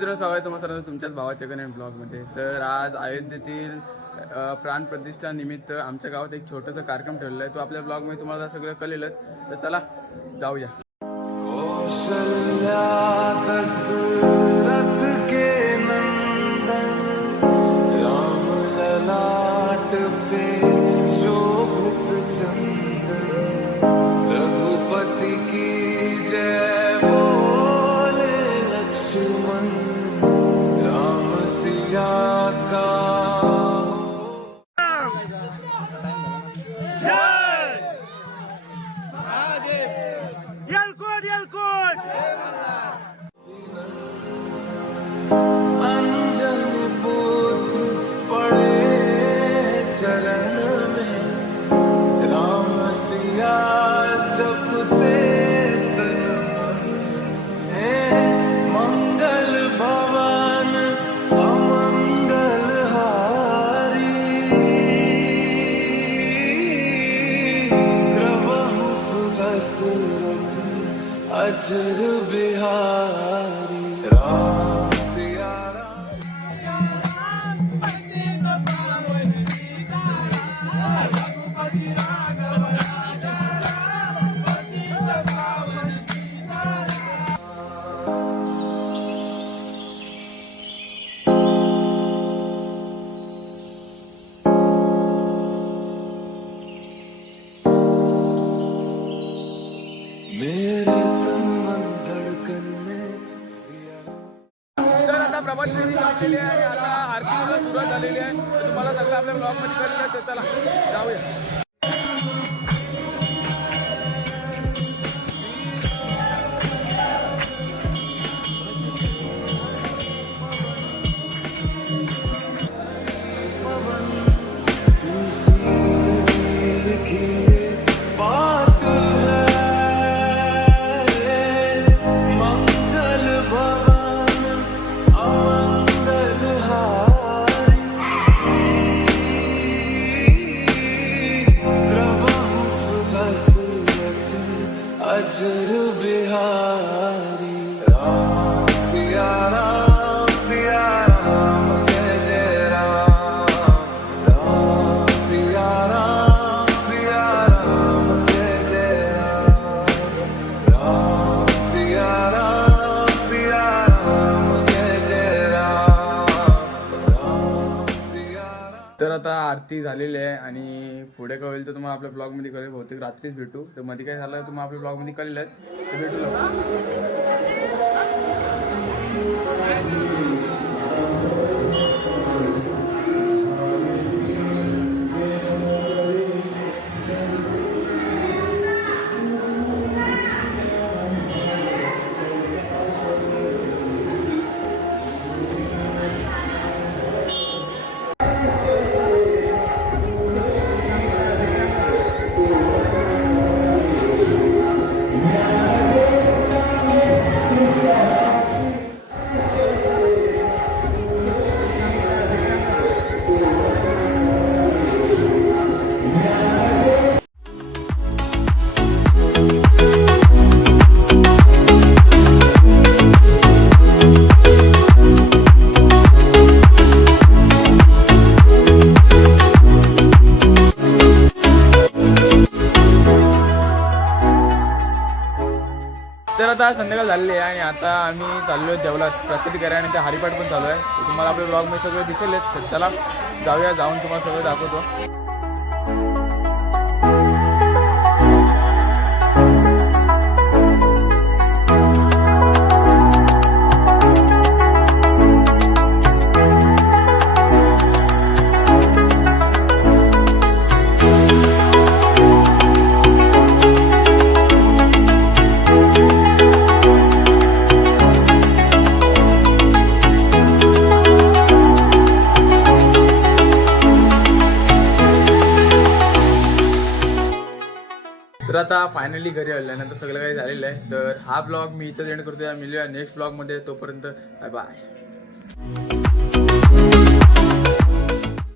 मित्रांनो, स्वागत आहे तुम्हाला सर्वांचं तुमच्याच भावाच्या कनेक्ट ब्लॉगमध्ये. तर आज अयोध्येतील प्राणप्रतिष्ठा निमित्त आमच्या गावात एक छोटासा कार्यक्रम ठेवलेला आहे. तो आपल्या ब्लॉगमध्ये तुम्हाला सगळं कळेलच. तर चला जाऊया. अजर बिहारी राम सिया मेरे प्रभात फेरी झालेली आहे. आता आरतीला सुरुवात झालेली आहे. तुम्हाला सगळं आपल्या ब्लॉगमध्ये कळलं. तर चला जाऊया. अजर बिहारी राम सिया राम जय जय राम राम सिया राम जय जय राम सिया राम जय जय राम सिया. तर आता आरती झालेली आहे आणि पुढे काय होईल तर तुम्हाला आपल्या ब्लॉगमध्ये कळेल. बहुतेक रात्रीच भेटू. तर मध्ये काय झालं तुम्हाला आपल्या ब्लॉगमध्ये कळेलच. तर भेटू तर आता संध्याकाळ झालेली आहे आणि आता आम्ही चाललो आहे देवळात प्रसिद्ध करायला आणि ते हरिपाठ पण चालू आहे. तर तुम्हाला आपल्या ब्लॉगमध्ये सगळं दिसेलच. तर चला जाऊया. जाऊन तुम्हाला सगळं दाखवतो. तर आता फायनली घरी आल्यानंतर सगळं काही झालेलं आहे. तर हा ब्लॉग मी इथं एंड करतो. मिळूया नेक्स्ट ब्लॉगमध्ये. तोपर्यंत बाय बाय.